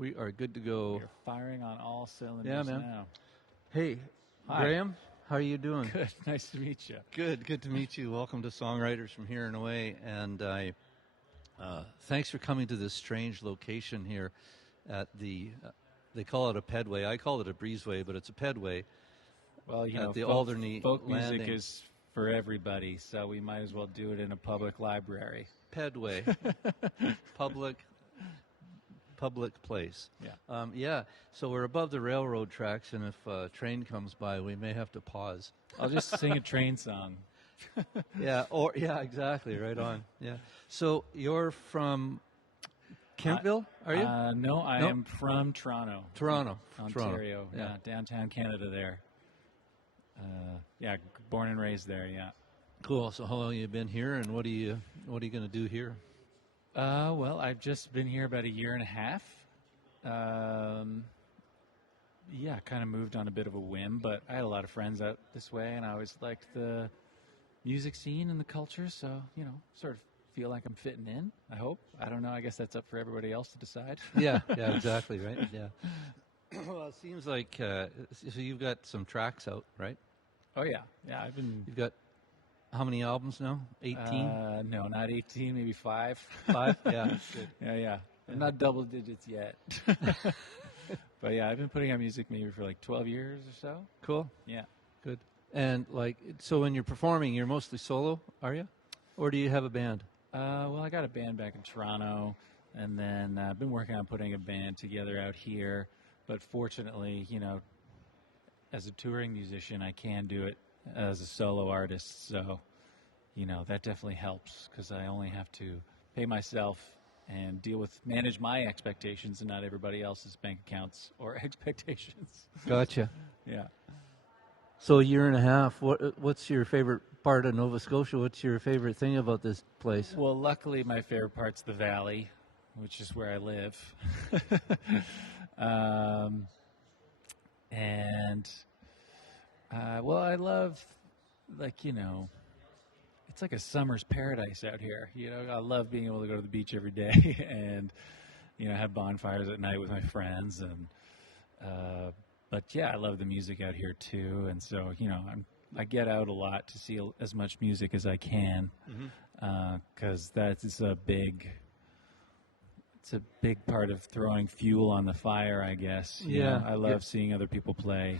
We are good to go. You're firing on all cylinders man. now. Hey, Hi. Graham, how are you doing? Good. Nice to meet you. Good to meet you. Welcome to Songwriters from Here and Away. And I thanks for coming to this strange location here at the, they call it a pedway. I call it a breezeway, but it's a pedway. Well, you know, the folk Alderney music Landing. is for everybody, so we might as well do it in a public library. Pedway. Public place. Yeah. So we're above the railroad tracks, and if a train comes by, we may have to pause. I'll just sing a train song. Exactly. Right on. Yeah. So you're from Kentville, are you? No, I am from Toronto. Toronto. Ontario. Yeah. Downtown Canada there. Born and raised there, yeah. Cool. So how long have you been here, and what are you going to do here? Well, I've just been here about a year and a half. Kind of moved on a bit of a whim, but I had a lot of friends out this way, and I always liked the music scene and the culture, so, sort of feel like I'm fitting in, I hope. I don't know. I guess that's up for everybody else to decide. Yeah, exactly, right? Yeah. Well, it seems like, so you've got some tracks out, right? Oh, yeah. Yeah, You've got how many albums now? 18? No, not 18, maybe 5. 5? Yeah. Good. Yeah. I'm not double digits yet. But yeah, I've been putting out music maybe for like 12 years or so. Cool. Yeah. Good. And so when you're performing, you're mostly solo, are you? Or do you have a band? Well, I got a band back in Toronto, and then I've been working on putting a band together out here. But fortunately, as a touring musician, I can do it as a solo artist. So, that definitely helps because I only have to pay myself and manage my expectations and not everybody else's bank accounts or expectations. Gotcha. Yeah. So a year and a half. What's your favorite part of Nova Scotia? What's your favorite thing about this place? Well, luckily, my favorite part's the valley, which is where I live. I love, it's like a summer's paradise out here. I love being able to go to the beach every day and, have bonfires at night with my friends. But I love the music out here too. And so, I get out a lot to see as much music as I can, because it's a big part of throwing fuel on the fire, I guess. I love seeing other people play.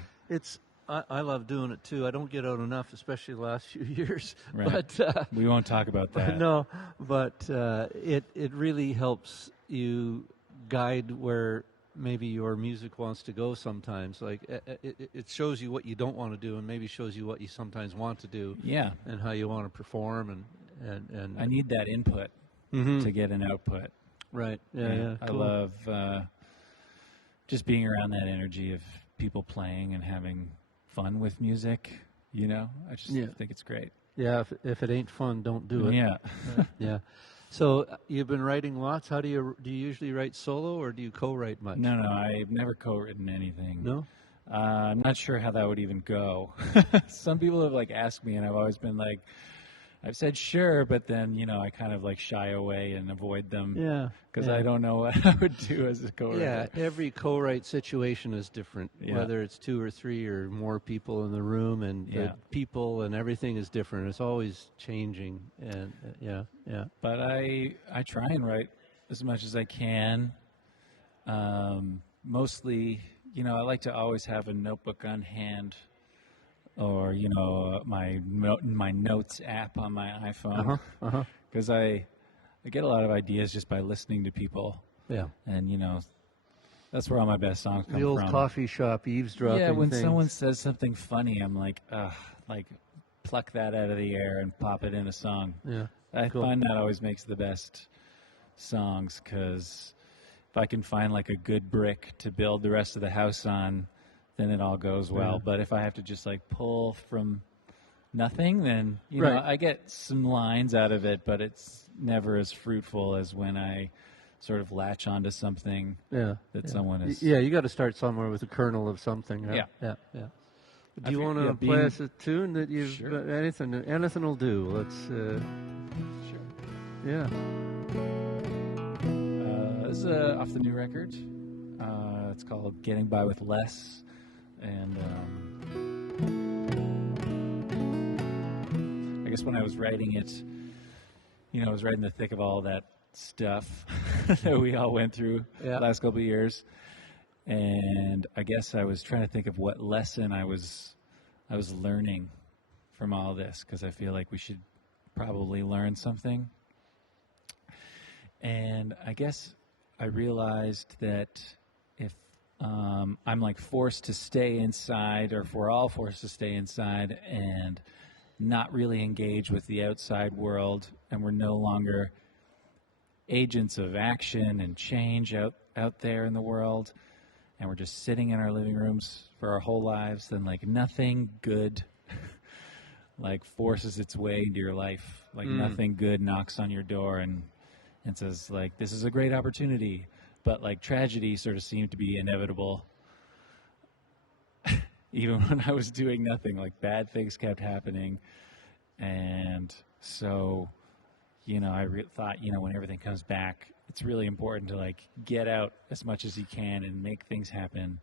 I love doing it too. I don't get out enough, especially the last few years. Right. But we won't talk about that. No, but it really helps you guide where maybe your music wants to go sometimes. Like it shows you what you don't want to do, and maybe shows you what you sometimes want to do. Yeah. And how you want to perform, and I need that input to get an output. Right. Yeah. Cool. I love just being around that energy of people playing and having fun with music. I just think it's great. Yeah. If it ain't fun, don't do it. Yeah. Yeah. So you've been writing lots. How do you usually write solo, or do you co-write much? No, I've never co-written anything. No? I'm not sure how that would even go. Some people have asked me, and I've always been like, I've said sure, but then I kind of shy away and avoid them. Yeah. Because I don't know what I would do as a co-writer. Yeah, every co-write situation is different. Yeah. Whether it's 2 or 3 or more people in the room, and the people and everything is different. It's always changing, and yeah. But I try and write as much as I can. Mostly, I like to always have a notebook on hand, or my notes app on my iPhone, because I get a lot of ideas just by listening to people. Yeah, and that's where all my best songs come from. The old coffee shop eavesdropping. Yeah, when things. someone says something funny, I'm like, pluck that out of the air and pop it in a song. Yeah, I find that always makes the best songs, because if I can find a good brick to build the rest of the house on, then it all goes well. Yeah. But if I have to just pull from nothing, then I get some lines out of it, but it's never as fruitful as when I sort of latch onto something that someone is. Yeah, you got to start somewhere with a kernel of something. Right? Yeah. Do you want to play us a tune that you've? Sure. Anything will do. Let's. Sure. Yeah. This is off the new record. It's called Getting By With Less. And I guess when I was writing it, I was right in the thick of all that stuff that we all went through the last couple of years. And I guess I was trying to think of what lesson I was learning from all this, because I feel like we should probably learn something. And I guess I realized that if I'm like forced to stay inside, or if we're all forced to stay inside and not really engage with the outside world, and we're no longer agents of action and change out there in the world, and we're just sitting in our living rooms for our whole lives, then like nothing good like forces its way into your life. Like nothing good knocks on your door and says like, this is a great opportunity. But like tragedy sort of seemed to be inevitable. Even when I was doing nothing, like bad things kept happening. And so, I thought, when everything comes back, it's really important to like get out as much as you can and make things happen.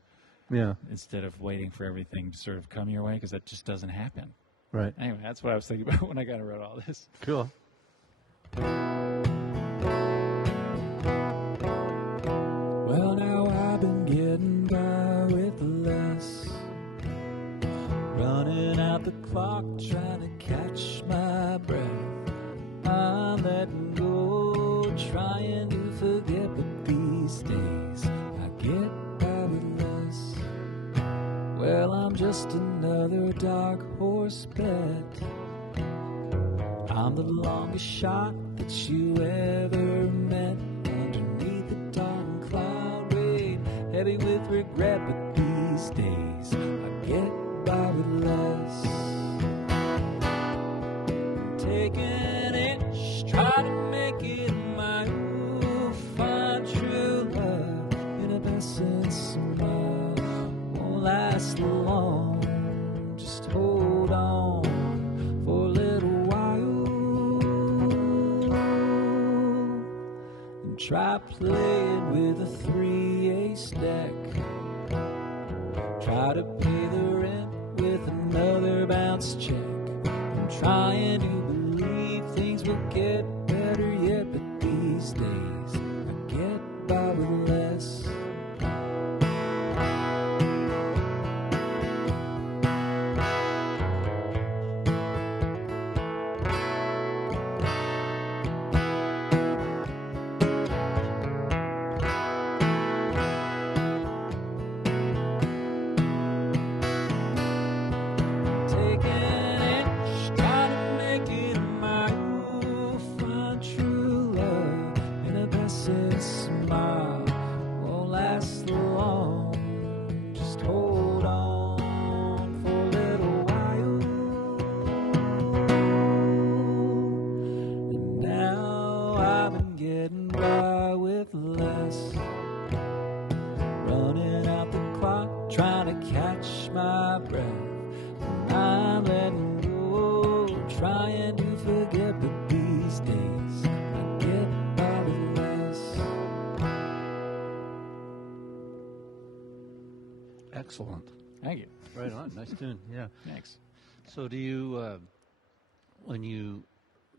Yeah. Instead of waiting for everything to sort of come your way, because that just doesn't happen. Right. Anyway, that's what I was thinking about when I kind of wrote all this. Cool. Well, now I've been getting by with less, running out the clock, trying to catch my breath. I'm letting go, trying to forget, but these days I get by with less. Well, I'm just another dark horse bet. I'm the longest shot that you ever met. Underneath the dark cloud rain, heavy with regret, but these days I get by with less. Take an inch, try to make it my own. Find true love in a passing smile. Won't last long, just hold on for a little while. And try playing with a 3-ace deck. Try to pay the rent with another bounce check. I'm trying to believe things will get better yet, but these days I get by with less. Excellent. Thank you. Right on. Nice tune. Yeah. Thanks. So do you, when you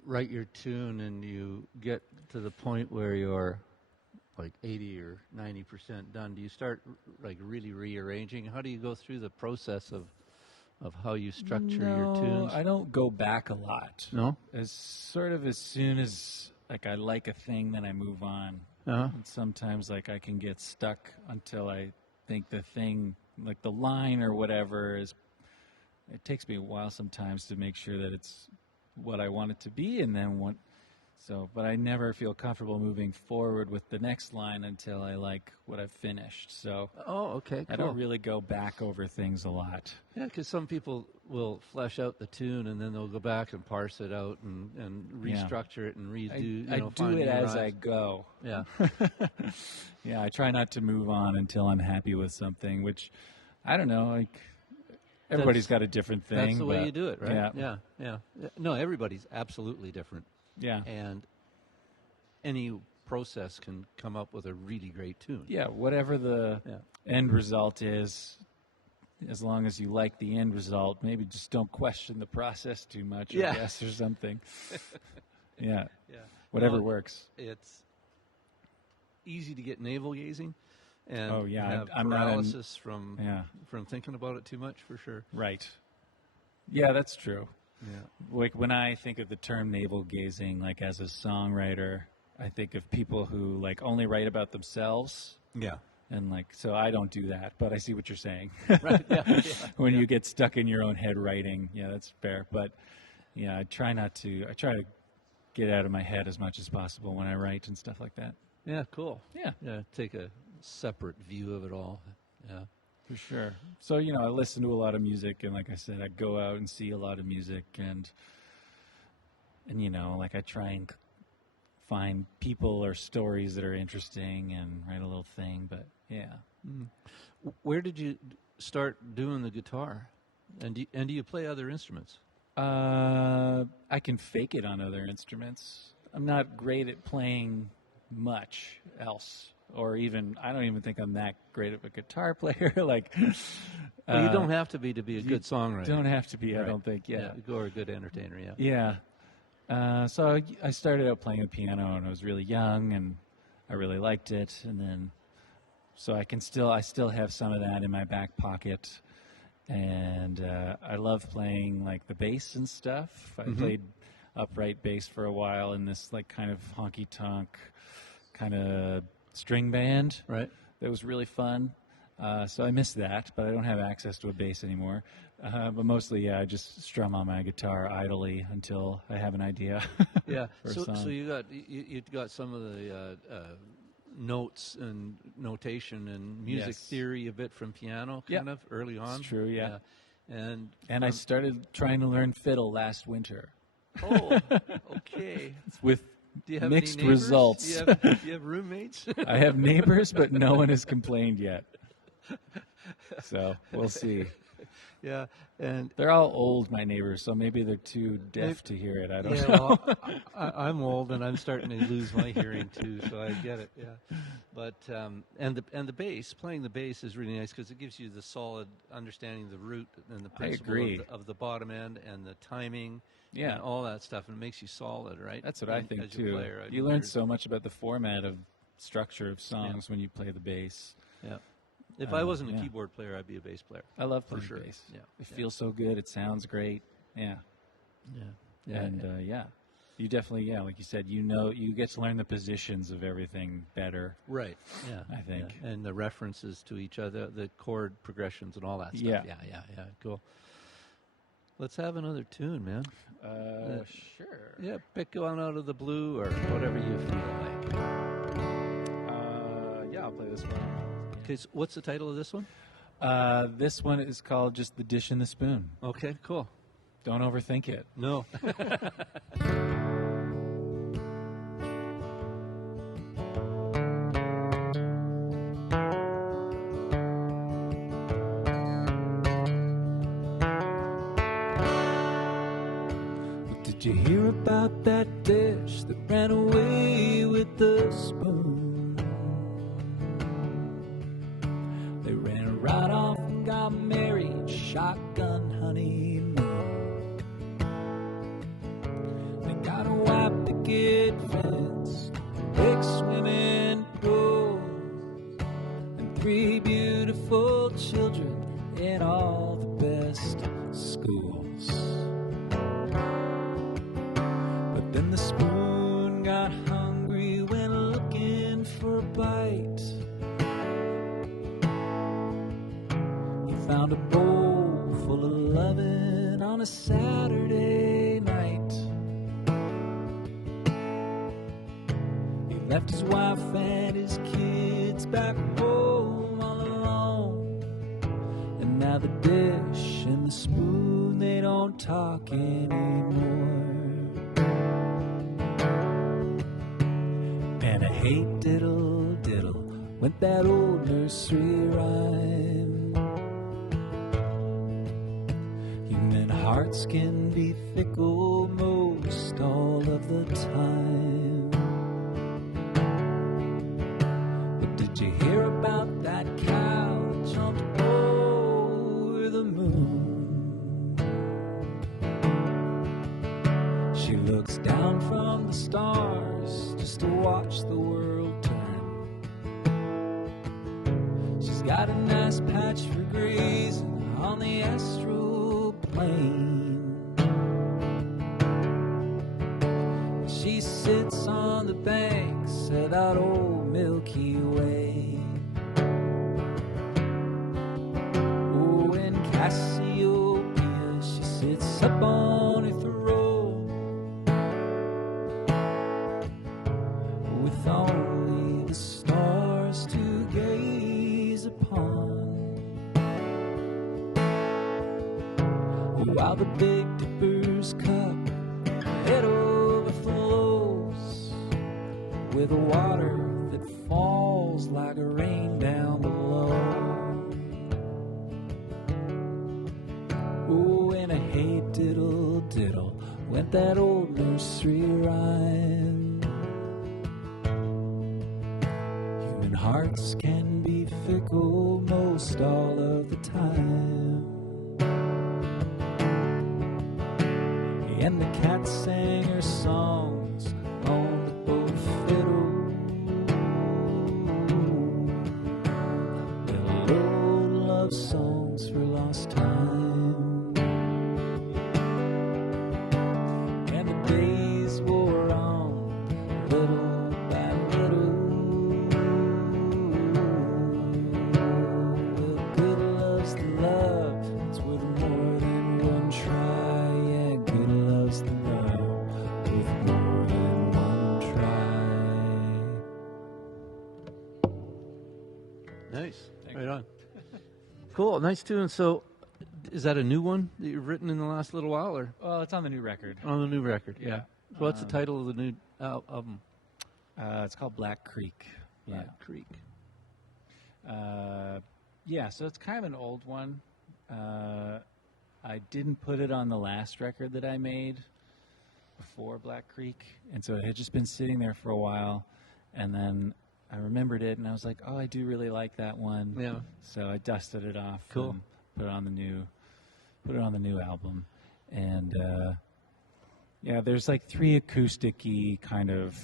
write your tune and you get to the point where you're like 80 or 90% done, do you start like really rearranging? How do you go through the process of how you structure your tunes? I don't go back a lot. No? As soon as like I like a thing, then I move on. Uh-huh. And sometimes like I can get stuck until I think the thing, like the line or whatever, it takes me a while sometimes to make sure that it's what I want it to be, and then but I never feel comfortable moving forward with the next line until I like what I've finished. So okay, cool. I don't really go back over things a lot. Yeah, because some people will flesh out the tune and then they'll go back and parse it out and restructure it and redo. I do it as I go. Yeah. Yeah, I try not to move on until I'm happy with something, which, I don't know, like, everybody's got a different thing. That's the way you do it, right? Yeah. No, everybody's absolutely different. Yeah. And any process can come up with a really great tune. Yeah, whatever the end result is, as long as you like the end result, maybe just don't question the process too much, I guess, or something. Whatever works. It's easy to get navel gazing, and have I'm paralysis from thinking about it too much, for sure. Right. Yeah, that's true. Yeah. Like when I think of the term navel gazing, like as a songwriter, I think of people who like only write about themselves. Yeah. And like, so I don't do that, but I see what you're saying. Right. Yeah. When you get stuck in your own head writing, that's fair. But I try to get out of my head as much as possible when I write and stuff like that. Yeah, cool. Yeah. Take a separate view of it all. Yeah. For sure. So, I listen to a lot of music, and like I said, I go out and see a lot of music, and like I try and find people or stories that are interesting and write a little thing, but yeah. Where did you start doing the guitar? And do you play other instruments? I can fake it on other instruments. I'm not great at playing much else. Or even, I don't even think I'm that great of a guitar player. Like, well, you don't have to be a good songwriter. Don't have to be, right. I don't think. Yeah. Or a good entertainer. Yeah. So I started out playing the piano when I was really young, and I really liked it. And then, so I still have some of that in my back pocket. And I love playing like the bass and stuff. I played upright bass for a while in this like kind of honky tonk kind of string band. Right. That was really fun. So I miss that, but I don't have access to a bass anymore. But mostly, I just strum on my guitar idly until I have an idea. Yeah. For a song. So you got some of the notes and notation and music theory a bit from piano, kind of early on. It's true. Yeah. And I started trying to learn fiddle last winter. Oh, okay. With Do you have mixed any neighbors? results. Do you have roommates? I have neighbors, but no one has complained yet. So we'll see. Yeah, and they're all old, my neighbors, so maybe they're too deaf to hear it. I don't know. Well, I'm old, and I'm starting to lose my hearing too, so I get it. Yeah, but and the bass, playing the bass is really nice because it gives you the solid understanding of the root and the principle of the bottom end and the timing. Yeah, and all that stuff, and it makes you solid, right? That's what I think too. You learn so much about the format of structure of songs when you play the bass. Yeah. If I wasn't a keyboard player, I'd be a bass player. I love playing bass. Yeah. It feels so good. It sounds great. Yeah. Yeah. And you definitely, like you said, you get to learn the positions of everything better. Right. Yeah. I think. Yeah. And the references to each other, the chord progressions and all that stuff. Yeah. Cool. Let's have another tune, man. Sure. Yeah, pick one out of the blue or whatever you feel like. I'll play this one. Okay, so what's the title of this one? This one is called just The Dish and the Spoon. Okay, cool. Don't overthink it. No. Did you hear about that dish that ran away with the spoon? They ran right off and got married, shotgun honeymoon. They got a white picket fence, big swimming pool, and 3 beautiful children in all the best schools. Then the spoon got hungry, went looking for a bite. He found a bowl full of loving on a Saturday night. He left his wife and his kids back home all alone. And now the dish and the spoon, they don't talk anymore. And a hey diddle diddle went that old nursery rhyme. Human hearts can be fickle most all of the time. Did you hear about that cow that jumped over the moon? She looks down from the stars just to watch the world turn. She's got a nice patch for grazing on the astral plane. She sits on the banks of that old Milky Way. Oh, in Cassiopeia, she sits up on a throne with only the stars to gaze upon. While the Big Dipper's cup it overflows with water that falls like rain down below. Oh, and a hey diddle diddle went that old nursery rhyme. Human hearts can be fickle most all of the time. And the cat sang her songs on the bow fiddle. Little old love songs for lost time. And the days wore on little by little. Well, good love's the love, it's worth more than one try. Yeah, good love's the love with more than one try. Nice. Right on. Cool. Nice tune. So, is that a new one that you've written in the last little while, or Well, it's on the new record. on the new record? Yeah. So what's the title of the new album? It's called Black Creek. Black Creek. Yeah, so it's kind of an old one. I didn't put it on the last record that I made before Black Creek, and so it had just been sitting there for a while, and then I remembered it, and I was like, oh, I do really like that one. Yeah. So I dusted it off. Cool. And put it on the new album, and yeah, there's like 3 acoustic-y kind of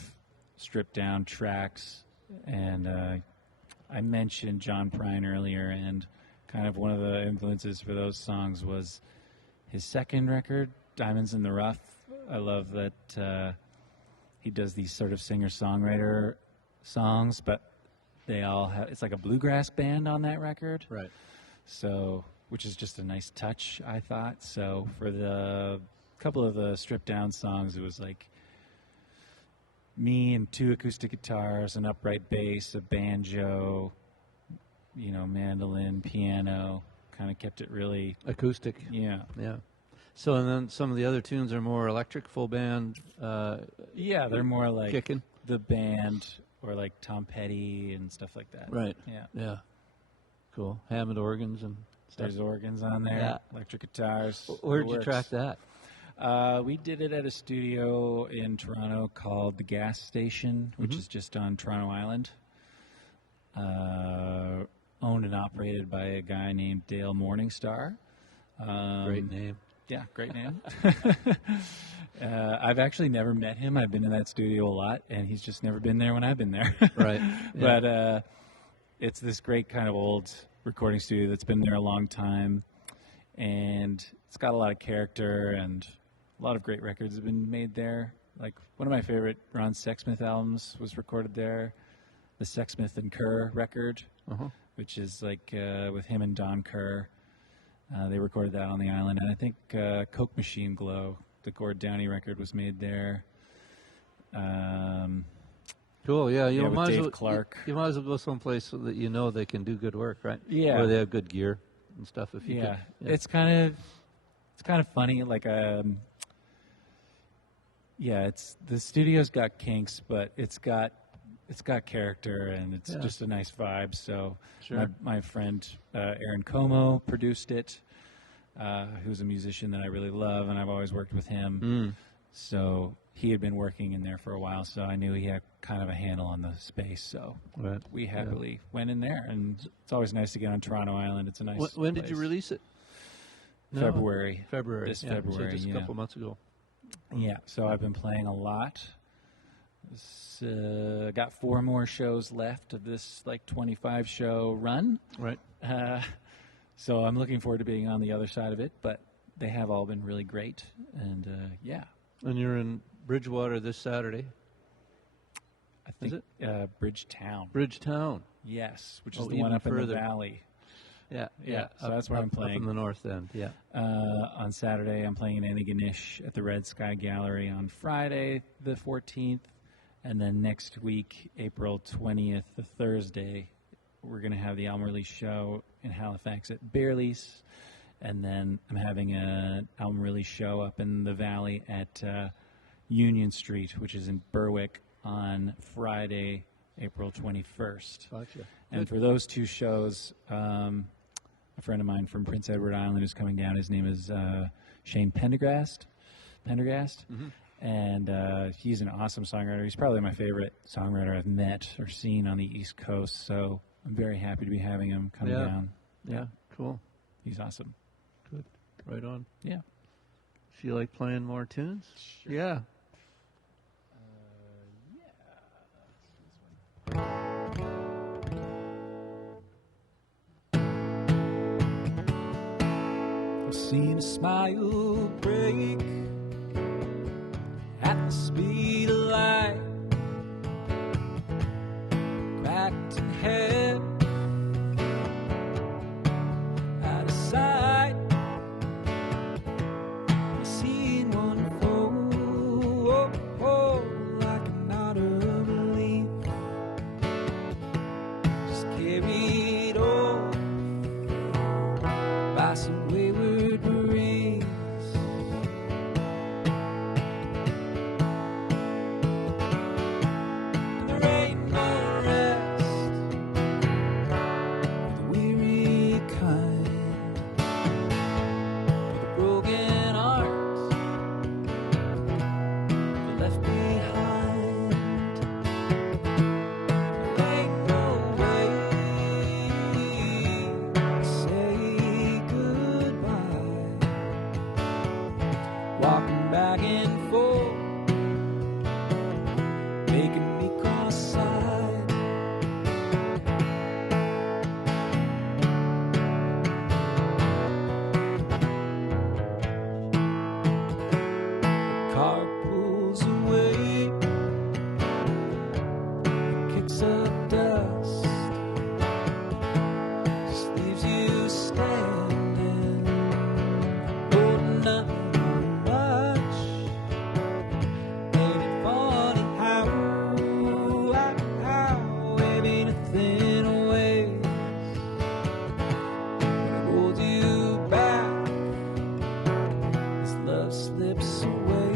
stripped down tracks, and I mentioned John Prine earlier, and kind of one of the influences for those songs was his second record, Diamonds in the Rough. I love that he does these sort of singer-songwriter songs, but they all have, it's like a bluegrass band on that record. Right. So, which is just a nice touch, I thought. So for the couple of the stripped down songs, it was like me and 2 acoustic guitars, an upright bass, a banjo, mandolin, piano, kind of kept it really Acoustic. Yeah. So, and then some of the other tunes are more electric, full band. Yeah, they're more like kicking. the band or like Tom Petty and stuff like that. Right. Yeah. Yeah. Cool. Hammond organs and stuff. There's organs on there, Yeah. electric guitars. Where'd it you works. track that? We did it at a studio in Toronto called The Gas Station, which is just on Toronto Island. Owned and operated by a guy named Dale Morningstar. Great name. Yeah, great name. I've actually never met him. I've been in that studio a lot, and he's just never been there when I've been there. Right. Yeah. But it's this great kind of old recording studio that's been there a long time, and it's got a lot of character, and a lot of great records have been made there. Like one of my favorite Ron Sexsmith albums was recorded there, the Sexsmith and Kerr record, which is like with him and Don Kerr. They recorded that on the island, and I think Coke Machine Glow, the Gord Downey record, was made there. Cool. Yeah. with might as Dave well, Clark. You might as well go someplace so that they can do good work, right? Yeah. Where they have good gear and stuff. If you Yeah, could, it's kind of funny. Like, it's the studio's got kinks, but it's got character, and it's just a nice vibe. So Sure. my friend Aaron Como produced it, who's a musician that I really love, and I've always worked with him. So he had been working in there for a while, so I knew he had kind of a handle on the space. So Right. we happily went in there, and it's always nice to get on Toronto Island. It's a nice. When did you place. release it? February. February. This So February. just a couple months ago. Yeah. So I've been playing a lot. Got 4 more shows left of this like 25 show run. Right. So I'm looking forward to being on the other side of it, but they have all been really great. And yeah. And you're in Bridgewater this Saturday. I think Is Bridgetown. Bridgetown. Yes, which is Oh, the one even up in further. the valley. Yeah. So that's where I'm playing. Up in the north end. Yeah. On Saturday, I'm playing in Antigonish at the Red Sky Gallery on Friday, the 14th. And then next week, April 20th, the Thursday, we're going to have the album release show in Halifax at Bearley's. And then I'm having an album release show up in the valley at Union Street, which is in Berwick, on Friday, April 21st. Gotcha. And for those 2 shows, a friend of mine from Prince Edward Island is coming down. His name is Shane Pendergast. Mm-hmm. And he's an awesome songwriter. He's probably my favorite songwriter I've met or seen on the East Coast. So I'm very happy to be having him come down. Yeah. Cool. He's awesome. Good. Right on. Yeah. Feel like playing more tunes? Sure. Yeah. I've seen a smile break at the speed of light, cracked in head, out of sight. I've seen one fall like an autumn leaf, just carried off by some wayward breeze. There ain't no rest for the weary kind, for the broken heart, the left behind. There ain't no way to say goodbye. Walking back and forth, making me cross-eyed. The car pulls away, kicks up dust, just leaves you standing, holding up much. Ain't it funny how waving a thin waves when it holds you back as love slips away.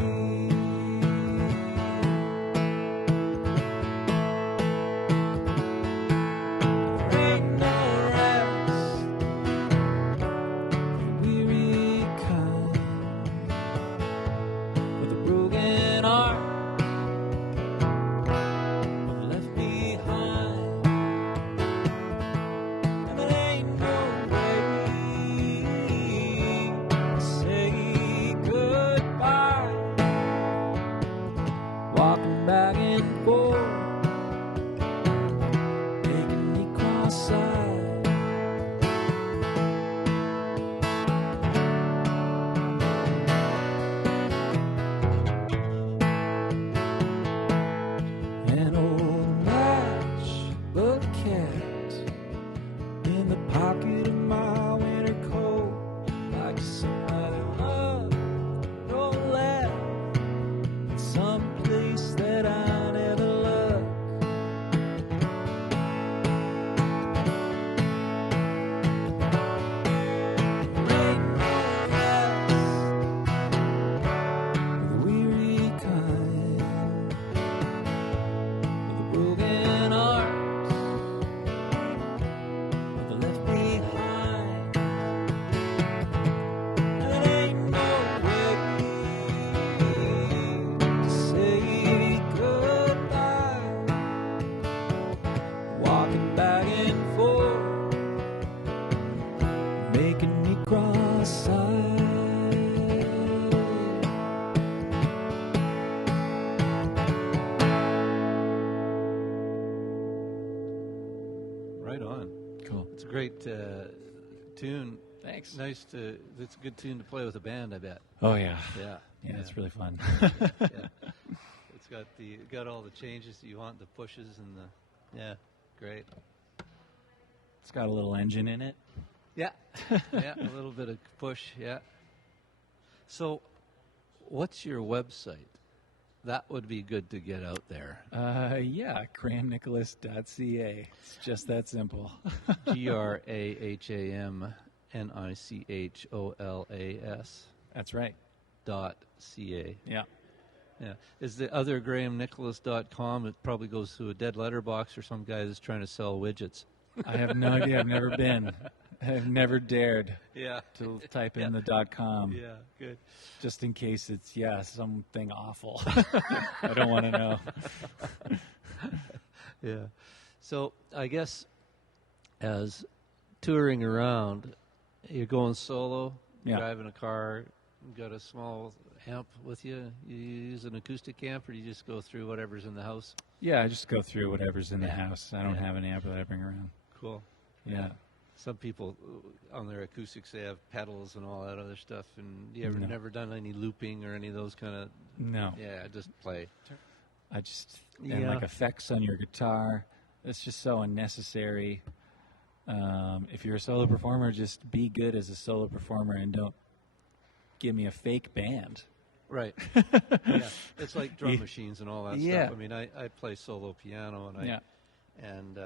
There ain't no rest for the weary kind, for the broken heart, for the left behind. And there ain't no way to say goodbye. Walking back and forth, making me cross-eyed. An old match, but kept in the pocket of my winter coat, like somebody loved, no left, in some place that I never looked. right on. Cool. It's a great tune. Thanks. It's a good tune to play with a band, I bet. Oh yeah. Yeah. Yeah, it's really fun. Yeah. It's got all the changes that you want, the pushes and the great. It's got a little engine in it. Yeah. Yeah, a little bit of push, yeah. So, what's your website? That would be good to get out there. Yeah, grahamnicholas.ca. It's just that simple. GrahamNicholas. That's right. .ca. Yeah. Yeah. Is the other GrahamNicholas.com? It probably goes to a dead letterbox or some guy that's trying to sell widgets. I have no idea. I've never been. I've never dared to type in the .com. Yeah, good. Just in case it's, something awful. I don't want to know. Yeah. So I guess as touring around, you're going solo, driving a car, got a small amp with you. You use an acoustic amp, or do you just go through whatever's in the house? Yeah, I just go through whatever's in the house. I don't have an amp that I bring around. Cool. Yeah. Some people on their acoustics, they have pedals and all that other stuff. And you ever never done any looping or any of those kind of? No. Yeah, just play. And like effects on your guitar. It's just so unnecessary. If you're a solo performer, just be good as a solo performer and don't give me a fake band. Right. Yeah. It's like drum machines and all that stuff. I mean, I play solo piano and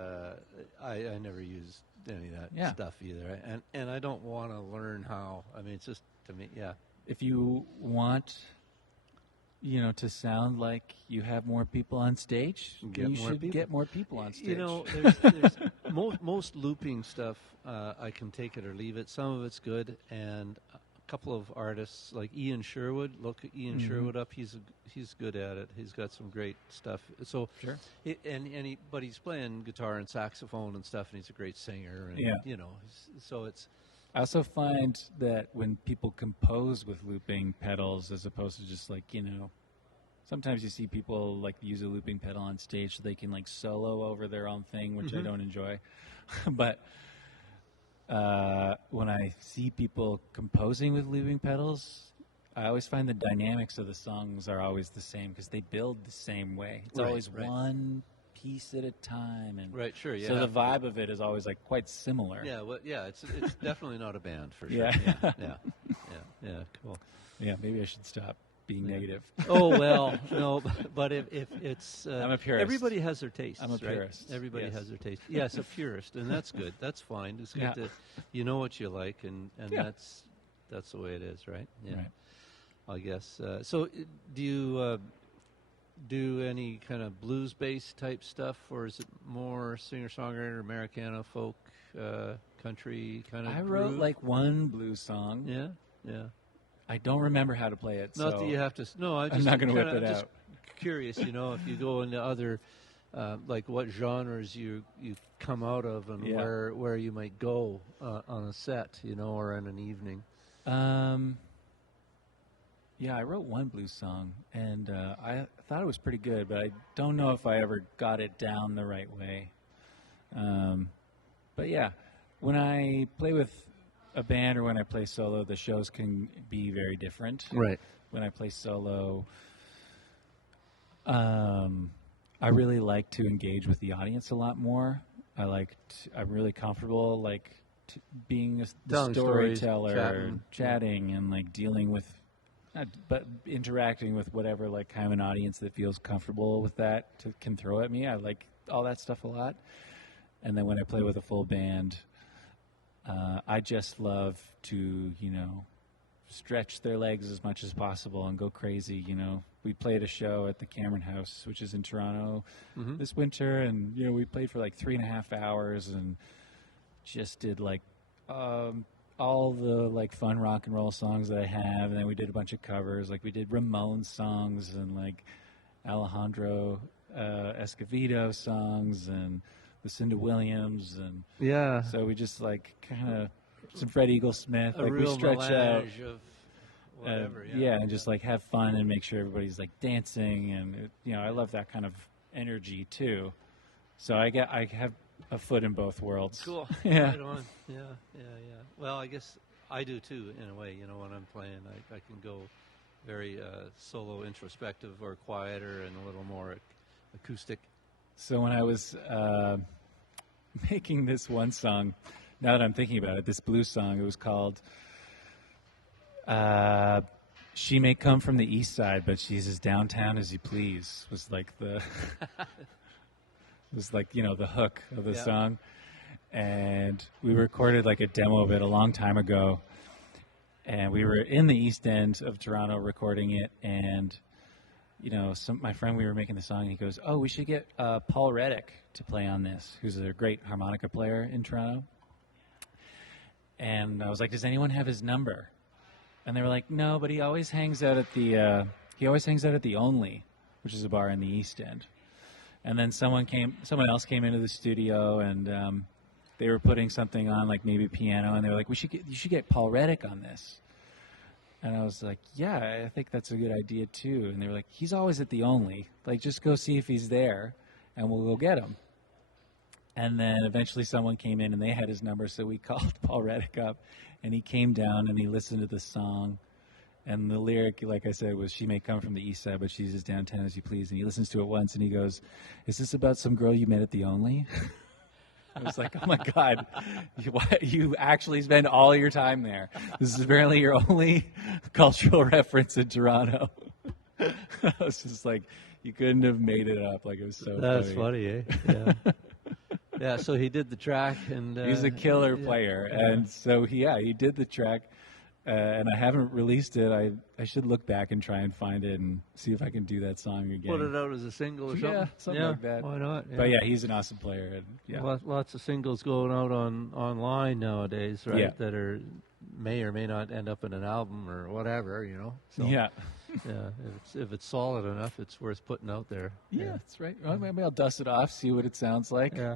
I never use any of that stuff either. And I don't want to learn how. I mean, it's just, to me, If you want, to sound like you have more people on stage, you should get more people on stage. There's most looping stuff, I can take it or leave it. Some of it's good, and a couple of artists like Ian Sherwood. Look Ian Sherwood up. He's good at it. He's got some great stuff. So sure. But he's playing guitar and saxophone and stuff, and he's a great singer. And, so it's. I also find that when people compose with looping pedals, as opposed to just sometimes you see people like use a looping pedal on stage so they can like solo over their own thing, which I don't enjoy. But when I see people composing with looping pedals, I always find the dynamics of the songs are always the same because they build the same way. It's always one piece at a time, and sure. Yeah. So the vibe of it is always like quite similar. Yeah. Well, it's definitely not a band for sure. Yeah. Yeah. Cool. Yeah. Maybe I should stop being negative. Oh well, no. But if it's, I'm a purist. Everybody has their taste. I'm a purist. Right? Everybody has their taste. Yes, a purist, and that's good. That's fine. It's good to what you like, and that's the way it is, right? Yeah. Right. I guess. So, do you do any kind of blues-based type stuff, or is it more singer-songwriter, Americana, folk, country kind of? I wrote like one blues song. Yeah. I don't remember how to play it. Not that you have to. No, I'm not going to whip it out. Just curious, if you go into other, like what genres you come out of, and where you might go on a set, or in an evening. Yeah, I wrote one blues song, and I thought it was pretty good, but I don't know if I ever got it down the right way. But yeah, when I play with a band or when I play solo, the shows can be very different. Right. When I play solo, I really like to engage with the audience a lot more. I'm really comfortable being the storyteller, chatting and like dealing with, but interacting with whatever kind of an audience that feels comfortable with that can throw at me. I like all that stuff a lot. And then when I play with a full band, I just love to, stretch their legs as much as possible and go crazy. We played a show at the Cameron House, which is in Toronto this winter, and we played for 3.5 hours and just did all the fun rock and roll songs that I have, and then we did a bunch of covers. We did Ramones songs and Alejandro Escovedo songs and Lucinda Williams, and so we just kind of some Fred Eaglesmith. A real we stretch out of whatever, and just have fun and make sure everybody's dancing, and I love that kind of energy too. So I have a foot in both worlds. Cool. Yeah. Right on. Yeah, yeah, yeah. Well, I guess I do too, in a way. You know, when I'm playing, I can go very solo, introspective, or quieter, and a little more acoustic. So when I was making this one song, now that I'm thinking about it, this blues song, it was called "She May Come from the East Side, but She's as Downtown as You Please." Was like the was like, you know, the hook of the song. And we recorded like a demo of it a long time ago, and we were in the East End of Toronto recording it, and you know, my friend, we were making the song, and he goes, "Oh, we should get Paul Reddick to play on this, who's a great harmonica player in Toronto." And I was like, "Does anyone have his number?" And they were like, "No, but he always hangs out at the Only, which is a bar in the East End." And then someone else came into the studio, and they were putting something on, like maybe piano, and they were like, "You should get Paul Reddick on this." And I was like, "Yeah, I think that's a good idea too." And they were like, "He's always at the Only. Like, just go see if he's there, and we'll go get him." And then eventually someone came in, and they had his number, so we called Paul Reddick up, and he came down, and he listened to the song. And the lyric, like I said, was, "She may come from the East Side, but she's as downtown as you please." And he listens to it once, and he goes, "Is this about some girl you met at the Only?" I was like, "Oh my God, you actually spend all your time there. This is apparently your only cultural reference in Toronto." I was just like, you couldn't have made it up. Like, it was so That's funny, eh? Yeah. Yeah, so he did the track, and he's a killer player. And so, he did the track. And I haven't released it. I should look back and try and find it and see if I can do that song again. Put it out as a single or something? Yeah, something like that. Why not? Yeah. But he's an awesome player. And, Lots of singles going out online nowadays, right? Yeah. That may or may not end up in an album or whatever, you know? So, yeah. Yeah, if it's solid enough, it's worth putting out there. Yeah, that's right. Well, maybe I'll dust it off, see what it sounds like. Yeah.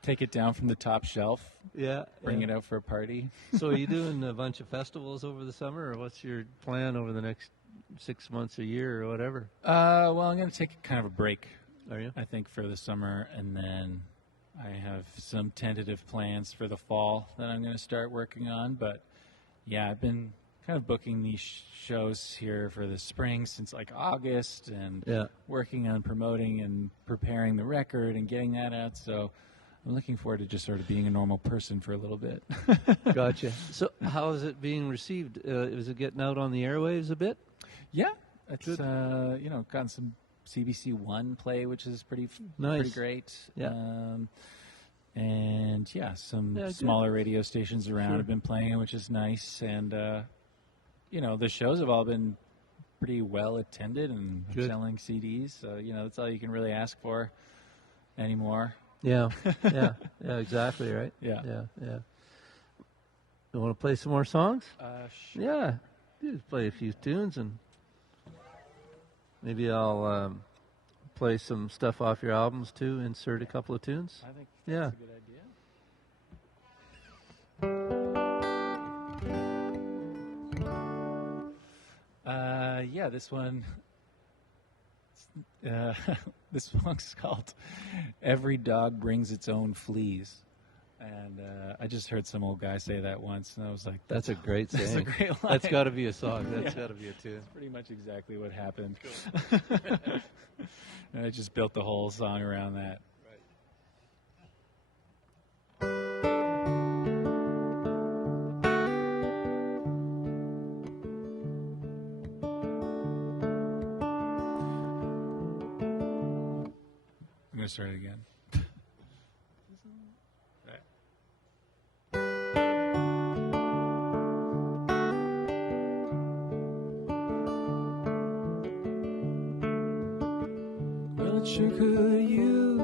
Take it down from the top shelf. Yeah. Bring it out for a party. So are you doing a bunch of festivals over the summer, or what's your plan over the next 6 months, a year, or whatever? Well, I'm going to take kind of a break. Are you? I think for the summer, and then I have some tentative plans for the fall that I'm going to start working on. But yeah, I've been kind of booking these shows here for the spring since like August, and working on promoting and preparing the record and getting that out. So I'm looking forward to just sort of being a normal person for a little bit. Gotcha. So how is it being received? Is it getting out on the airwaves a bit? Yeah, it's gotten some CBC One play, which is pretty great. Yeah. And some smaller radio stations around have been playing, which is nice. And the shows have all been pretty well attended and selling CDs. So that's all you can really ask for anymore. Yeah, exactly, right? Yeah. You want to play some more songs? Sure. Yeah, just play a few tunes, and maybe I'll play some stuff off your albums too. Insert a couple of tunes. I think that's a good idea. This one. This song's called "Every Dog Brings Its Own Fleas," and I just heard some old guy say that once, and I was like, "That's a great saying. That's a great line. That's got to be a song. That's got to be a tune." That's pretty much exactly what happened. And I just built the whole song around that. I'm going to start it again. Well, it sure could use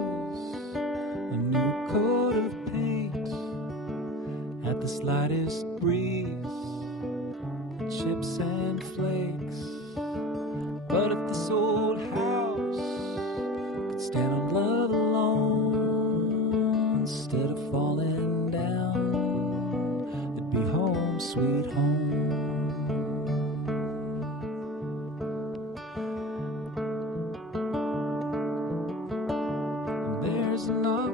a new coat of paint at the slightest breeze, chips and flakes. But if this old house could stand on love alone instead of falling down, it'd be home, sweet home. And there's a knock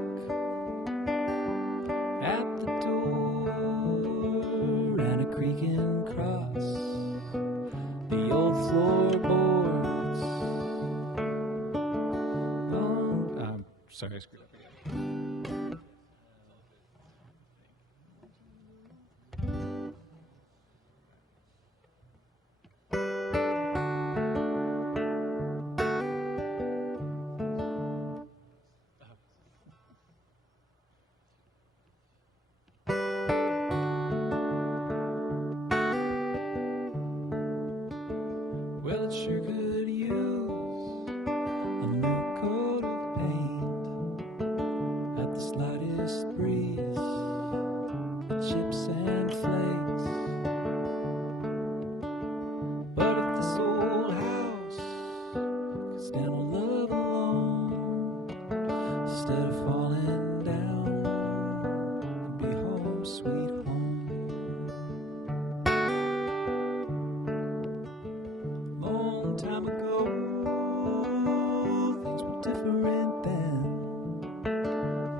It sure could use a new coat of paint at the slightest breeze, with chips and flakes. But if this old house could stand on love alone, instead of falling down, it'd be home sweet home. Long time ago, things were different then.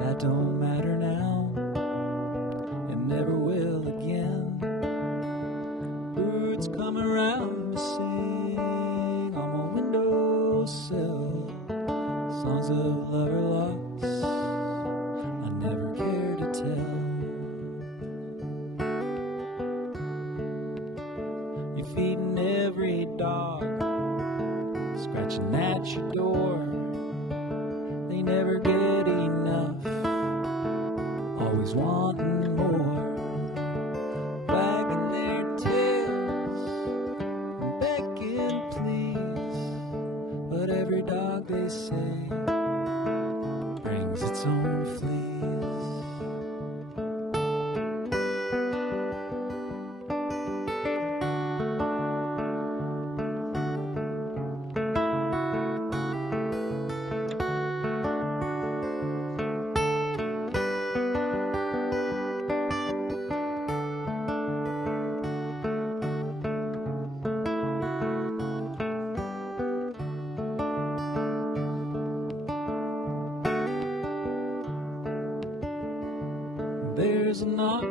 That don't matter now, it never will again. Birds come around to sing on my windowsill, songs of love or loss I never cared to tell. You're feeding every dog, scratching at your door. They never get enough, always wanting more. Wagging their tails and begging please, but every dog they say brings its own fleas. There's a knock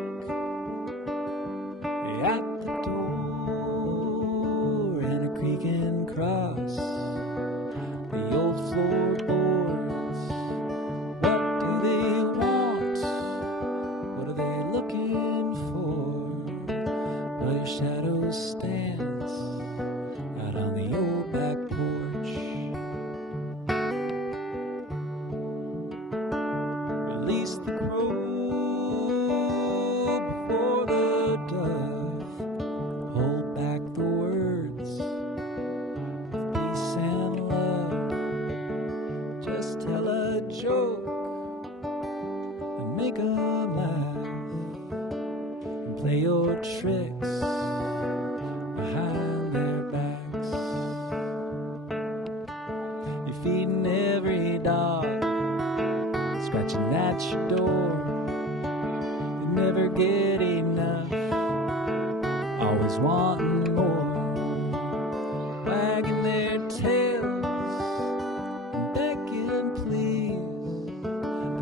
at the door and a creaking across the old floorboards. What do they want? What are they looking for? Well, your shadow stands out on the old back porch. Release the crow before the dove. Hold back the words of peace and love. Just tell a joke and make 'em laugh, and play your tricks behind their backs. You're feeding every dog, scratching at your door. You never get enough, always wanting more. Wagging their tails and begging please,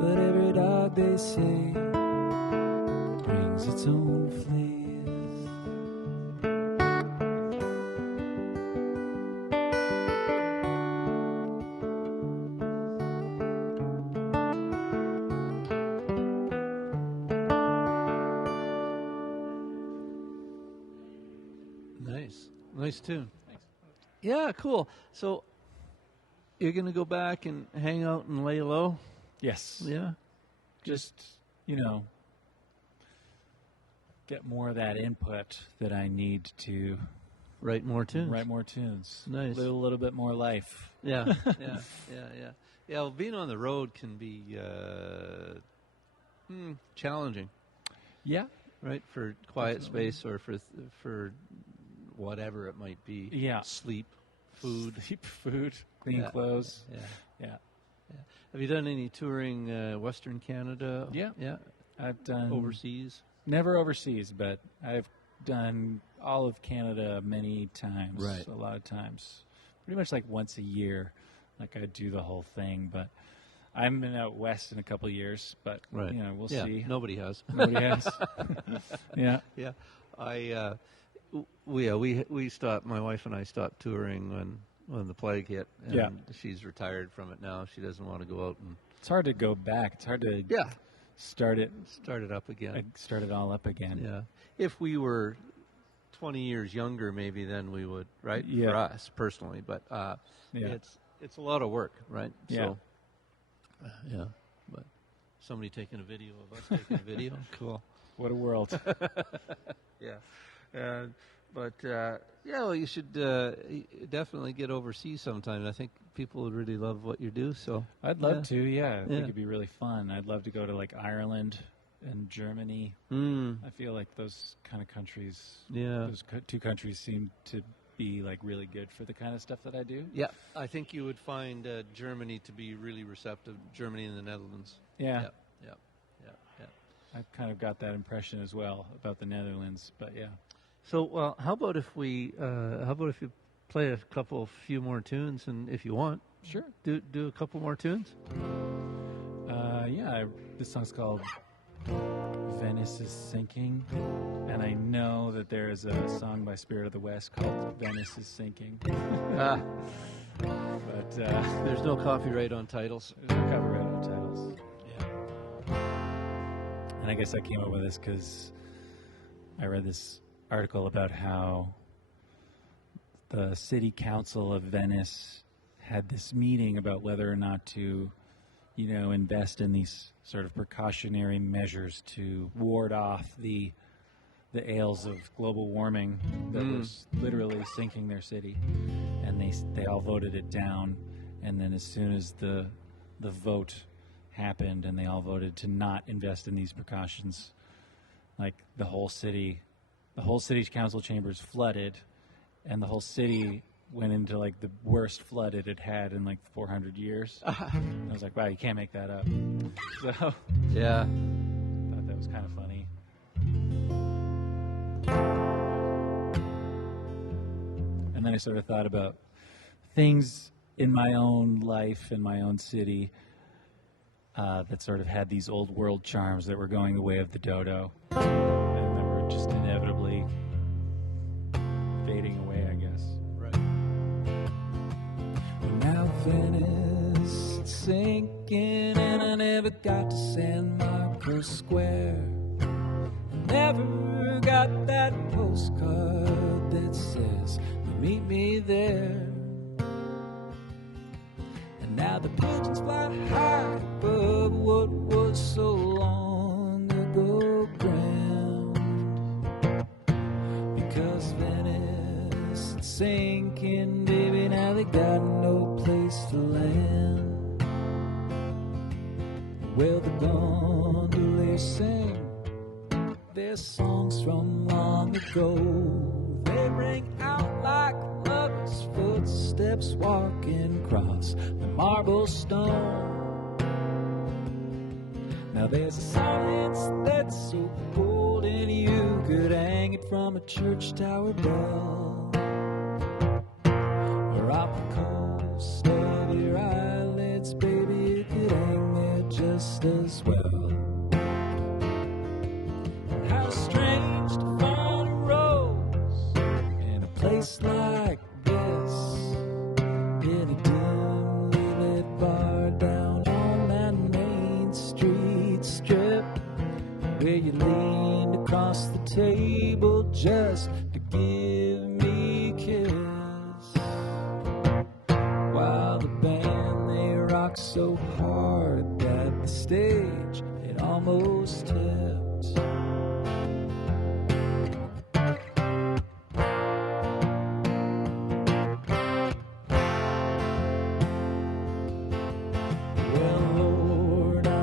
but every dog they say brings its own fleas. Nice tune. Thanks. Yeah, cool. So you're going to go back and hang out and lay low? Yes. Yeah. Just, get more of that input that I need to Write more tunes. write more tunes. Nice. Live a little bit more life. Yeah, yeah. Yeah, well, being on the road can be challenging, Yeah. right? For quiet Definitely. space or for whatever it might be. Yeah. Sleep, food. Sleep, food, clean Yeah. clothes. Yeah. Yeah. Have you done any touring Western Canada? Yeah. Yeah. I've done Overseas? never overseas, but I've done all of Canada many times. Right. A lot of times. Pretty much like once a year. Like I do the whole thing, but I'm been out west in a couple of years, but Right. We'll Yeah, see. nobody has. Nobody has. Yeah. Yeah, we stopped. My wife and I stopped touring when the plague hit, and Yeah. she's retired from it now. She doesn't want to go out and It's hard to go back. It's hard to start it up again. start it all up again. Yeah, if we were 20 years younger, maybe then we would, right? Yeah. For us personally, but Yeah. it's a lot of work, right? Yeah. So, yeah, but somebody taking a video of us taking a video, cool. What a world. Yeah, and But yeah, well, you should definitely get overseas sometime. I think people would really love what you do. So I'd love to. Yeah, I think it'd be really fun. I'd love to go to like Ireland and Germany. I feel like those kind of countries. Yeah, those two countries seem to be like really good for the kind of stuff that I do. Yeah, I think you would find Germany to be really receptive. Germany and the Netherlands. Yeah. Yeah. I've kind of got that impression as well about the Netherlands, but yeah. So, well, how about if you play a few more tunes, and if you want, sure, do a couple more tunes. This song's called Venice is Sinking, and I know that there is a song by Spirit of the West called Venice is Sinking. But there's no copyright on titles. There's no copyright on titles. Yeah. And I guess I came up with this because I read this article about how the city council of Venice had this meeting about whether or not to, invest in these sort of precautionary measures to ward off the ails of global warming that was literally sinking their city. And they all voted it down. And then as soon as the vote happened and they all voted to not invest in these precautions, like the whole city's council chambers flooded, and the whole city went into like the worst flood it had had in like 400 years. And I was like, wow, you can't make that up. So yeah, I thought that was kind of funny. And then I sort of thought about things in my own life, in my own city, that sort of had these old world charms that were going the way of the dodo, and that were just inevitably fading away, I guess. Right. Now Venice is sinking, and I never got to San Marcos Square. Never got that postcard that says, meet me there. And now the pigeons fly high above what was so long ago ground. Because Venice is sinking, baby, now they got no place to land. Well, the gondoliers sing their songs from long ago. They ring out like lovers' footsteps walking across the marble stone. Now there's a silence that's so golden you could hang it from a church tower bell, or off the coast of your eyelids, baby, you could hang there just as well. And how strange to find a rose in a place like this, in a dimly lit bar down on that Main Street strip, where you leaned across the table just to give me a kiss, while the band, they rock so hard that the stage, it almost tipped.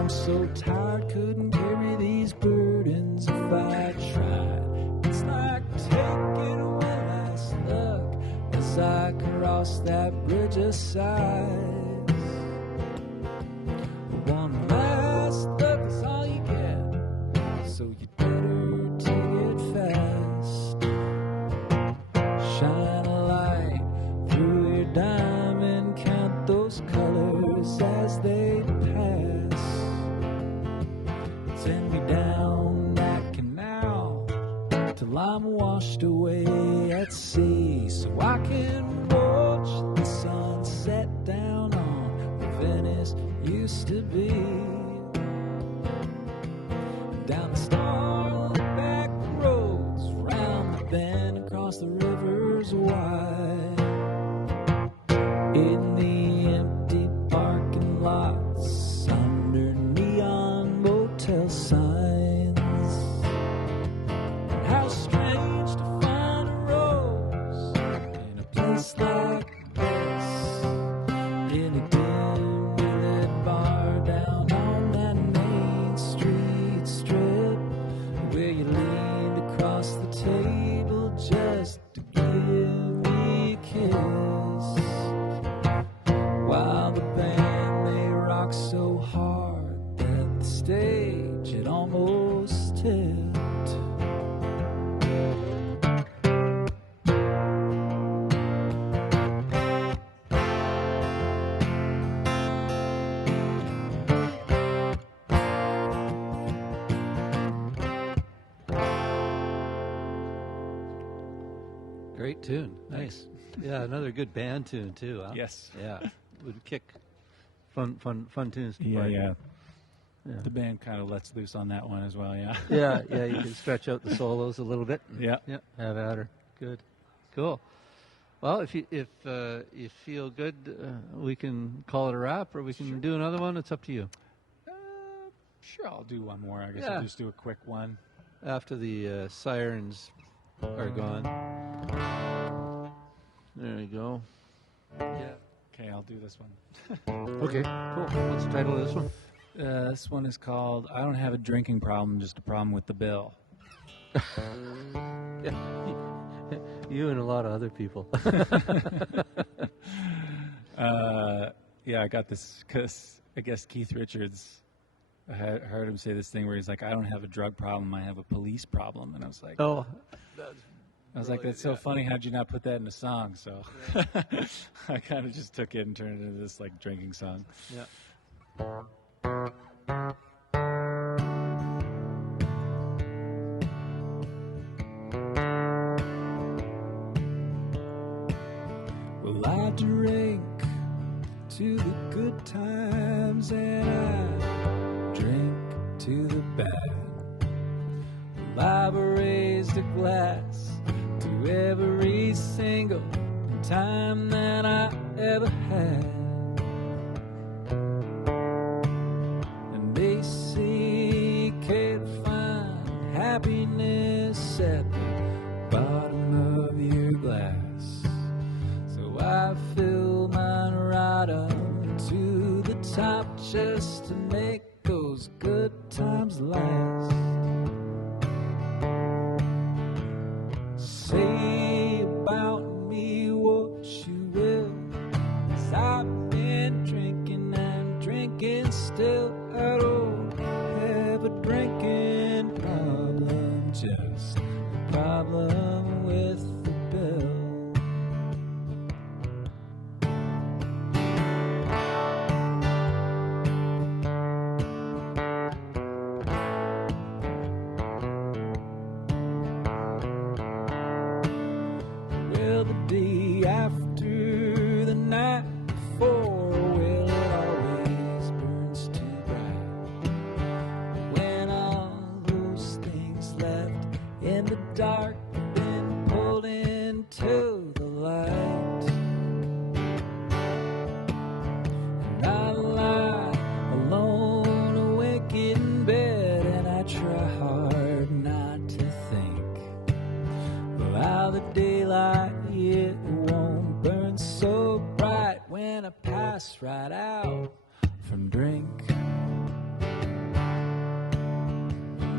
So tired, couldn't carry these burdens if I tried. It's like taking away last look as I cross that bridge of sighs. One last look is all you get, so you better take it fast. Shine a light through your diamond, count those colors as they pass. Send me down that canal till I'm washed away at sea, so I can watch the sun set down on where Venice used to be. Down the starlit back roads, round the bend, across the rivers wide, in the empty parking lots under neon motel signs. And how strange to find a across the table just to give me a kiss. While the band, they rock so hard that the stage, it almost tipped. Great tune. Nice. Yeah, another good band tune too. Huh? Yes. Yeah. Would kick. Fun tunes to Yeah, play. yeah. The band kind of lets loose on that one as well, yeah. Yeah. You can stretch out the solos a little bit. Yeah. Have at her. Good. Cool. Well, if you feel good, we can call it a wrap, or we can do another one. It's up to you. Sure, I'll do one more. I guess I'll just do a quick one. After the sirens are gone. There we go. Yeah. Okay, I'll do this one. Okay, cool. What's the title of this one? This one is called "I Don't Have a Drinking Problem, Just a Problem with the Bill." Yeah. You and a lot of other people. Yeah, I got this because I guess Keith Richards, I heard him say this thing where he's like, "I don't have a drug problem, I have a police problem," and I was like, Oh, that's so funny. How'd you not put that in a song? So I kind of just took it and turned it into this like drinking song. yeah. Well, I drink to the good times and I drink to the bad. Well, I've raised a glass to every single time that I ever had. And they say you can't find happiness at the bottom of your glass. So I fill mine right up to the top just to make those good times last. Say about me what you will, 'cause I've been drinking and drinking still. I don't have a drinking problem, just a problem with the bill. Well, the day after the night before, well, it always burns too bright. When all those things left in the dark have been pulled into the light, and I lie alone awake in bed, and I try hard not to think how the daylight, it won't burn so bright when I pass right out from drink.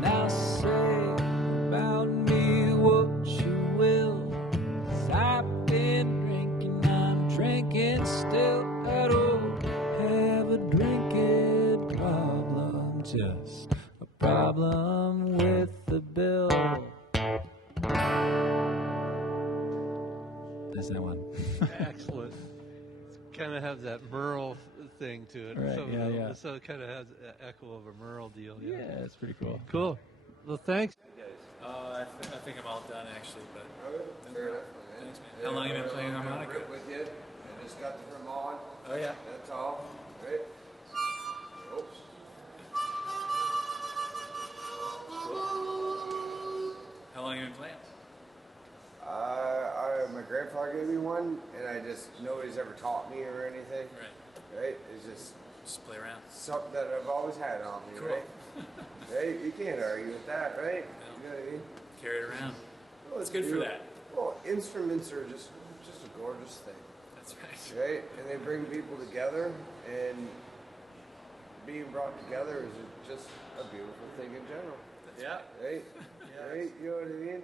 Now say about me what you will, 'cause I've been drinking, I'm drinking still. I don't have a drinking problem, just a problem with the bill. There's that one. Excellent. Kind of has that Merle thing to it. Right, yeah. So it kind of has an echo of a Merle deal. Yeah, it's pretty cool. Cool. Well, thanks. I think I'm all done actually, but Fair enough. thanks, man. How long have you been playing harmonica? Right with you. I just got the drum on. Oh yeah. That's all. Right. Oops. How long have you been playing? My grandfather gave me one, and I just nobody's ever taught me or anything. Right. It's just play around. something that I've always had on me. Cool. Right. Right. You can't argue with that, right? Yeah. You know what I mean? Carry it around. Well, It's good for that. Well, instruments are just a gorgeous thing. That's right. Right? And they bring people together, and being brought together is just a beautiful thing in general. Yeah. Right? Right? You know what I mean?